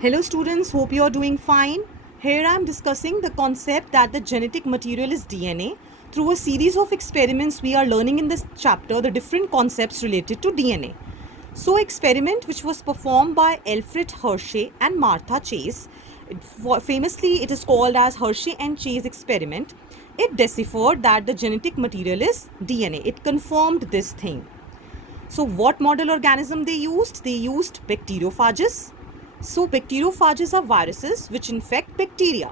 Hello students, hope you are doing fine. Here I am discussing the concept that the genetic material is DNA. Through a series of experiments we are learning in this chapter the different concepts related to DNA. So experiment which was performed by Alfred Hershey and Martha Chase, famously it is called as Hershey and Chase experiment. It deciphered that the genetic material is DNA. It confirmed this thing. So what model organism they used? They used bacteriophages. So bacteriophages are viruses which infect bacteria.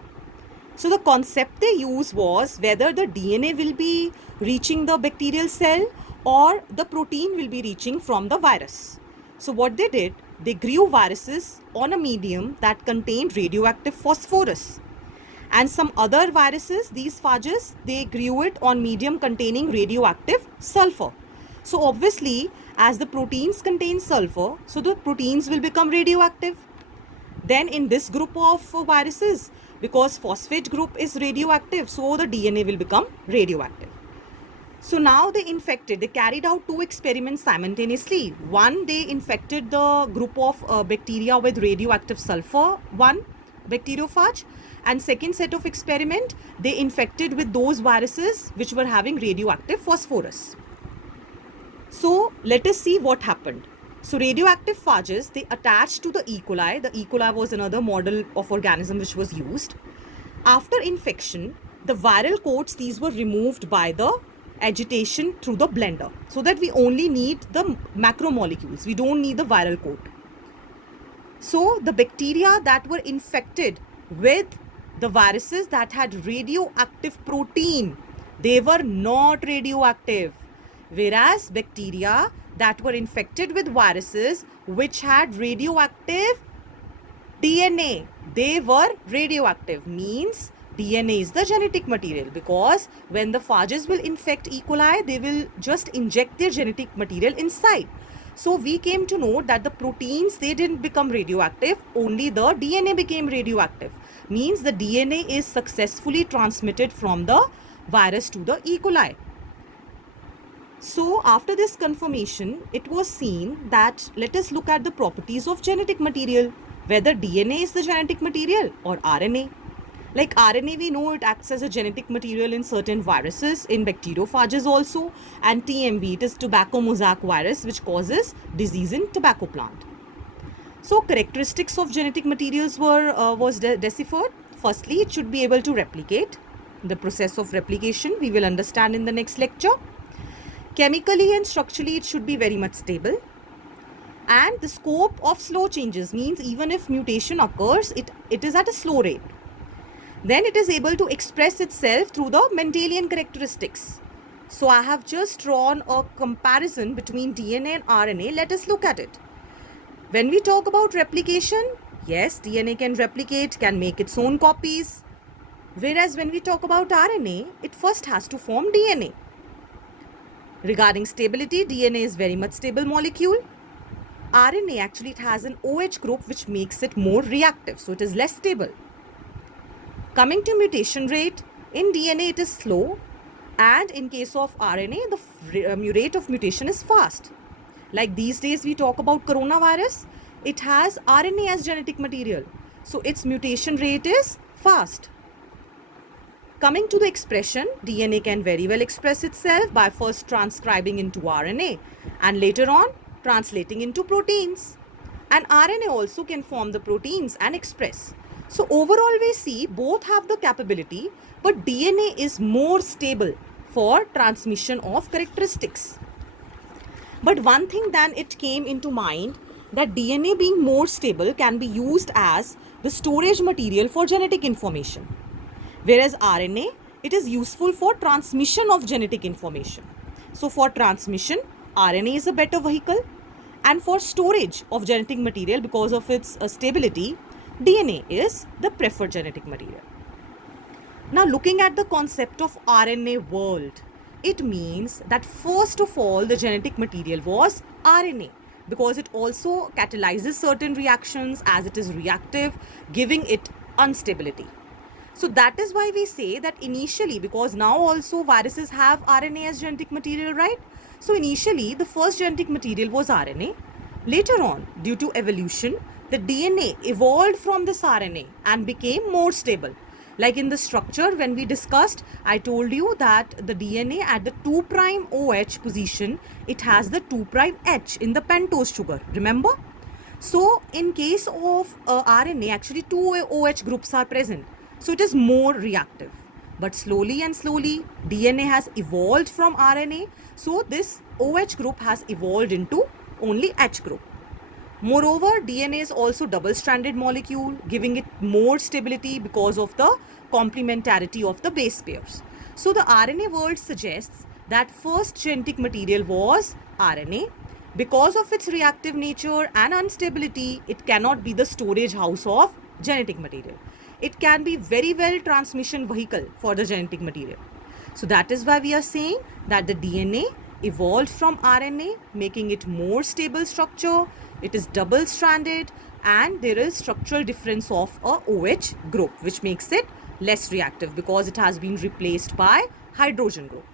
So the concept they used was whether the DNA will be reaching the bacterial cell or the protein will be reaching from the virus. So what they did, they grew viruses on a medium that contained radioactive phosphorus. And some other viruses, these phages, they grew it on medium containing radioactive sulfur. So obviously, as the proteins contain sulfur, so the proteins will become radioactive. Then in this group of viruses, because phosphate group is radioactive, so the DNA will become radioactive. So now they carried out two experiments simultaneously. One, they infected the group of bacteria with radioactive sulfur, one bacteriophage, and second set of experiment, they infected with those viruses which were having radioactive phosphorus. So let us see what happened. So radioactive phages, they attached to the E. coli. The E. coli was another model of organism which was used. After infection, the viral coats, these were removed by the agitation through the blender, so that we only need the macromolecules. We don't need the viral coat. So the bacteria that were infected with the viruses that had radioactive protein, they were not radioactive. Whereas bacteria that were infected with viruses which had radioactive DNA, they were radioactive. Means DNA is the genetic material, because when the phages will infect E. coli, they will just inject their genetic material inside. So we came to know that the proteins, they didn't become radioactive, only the DNA became radioactive. Means the DNA is successfully transmitted from the virus to the E. coli. So after this confirmation, it was seen that let us look at the properties of genetic material, whether DNA is the genetic material or RNA. Like RNA, we know it acts as a genetic material in certain viruses, in bacteriophages also, and TMV, it is tobacco mosaic virus, which causes disease in tobacco plant. So characteristics of genetic materials was deciphered. Firstly, it should be able to replicate. The process of replication we will understand in the next lecture. Chemically and structurally, it should be very much stable. And the scope of slow changes, means even if mutation occurs, it is at a slow rate. Then it is able to express itself through the Mendelian characteristics. So I have just drawn a comparison between DNA and RNA. Let us look at it. When we talk about replication, yes, DNA can replicate, can make its own copies. Whereas when we talk about RNA, it first has to form DNA. Regarding stability, DNA is very much stable molecule. RNA actually, it has an OH group which makes it more reactive, so it is less stable. Coming to mutation rate, in DNA it is slow, and in case of RNA, the rate of mutation is fast. Like these days we talk about coronavirus, it has RNA as genetic material, so its mutation rate is fast. Coming to the expression, DNA can very well express itself by first transcribing into RNA and later on translating into proteins. And RNA also can form the proteins and express. So overall we see both have the capability, but DNA is more stable for transmission of characteristics. But one thing then it came into mind, that DNA being more stable can be used as the storage material for genetic information. Whereas RNA, it is useful for transmission of genetic information. So for transmission, RNA is a better vehicle, and for storage of genetic material, because of its stability, DNA is the preferred genetic material. Now looking at the concept of RNA world, it means that first of all the genetic material was RNA, because it also catalyzes certain reactions as it is reactive, giving it instability. So that is why we say that initially, because now also viruses have RNA as genetic material, right? So initially the first genetic material was RNA. Later on, due to evolution, The DNA evolved from this RNA and became more stable. Like in the structure, when we discussed, I told you that the DNA at the 2' OH position, it has the 2' H in the pentose sugar. Remember? So in case of RNA, actually 2 OH groups are present. So it is more reactive. But slowly and slowly, DNA has evolved from RNA. So this OH group has evolved into only H group. Moreover, DNA is also double-stranded molecule, giving it more stability because of the complementarity of the base pairs. So the RNA world suggests that first genetic material was RNA. Because of its reactive nature and instability, it cannot be the storage house of genetic material. It can be very well transmission vehicle for the genetic material. So that is why we are saying that the DNA evolved from RNA, making it more stable structure. It is double stranded and there is structural difference of a OH group, which makes it less reactive because it has been replaced by hydrogen group.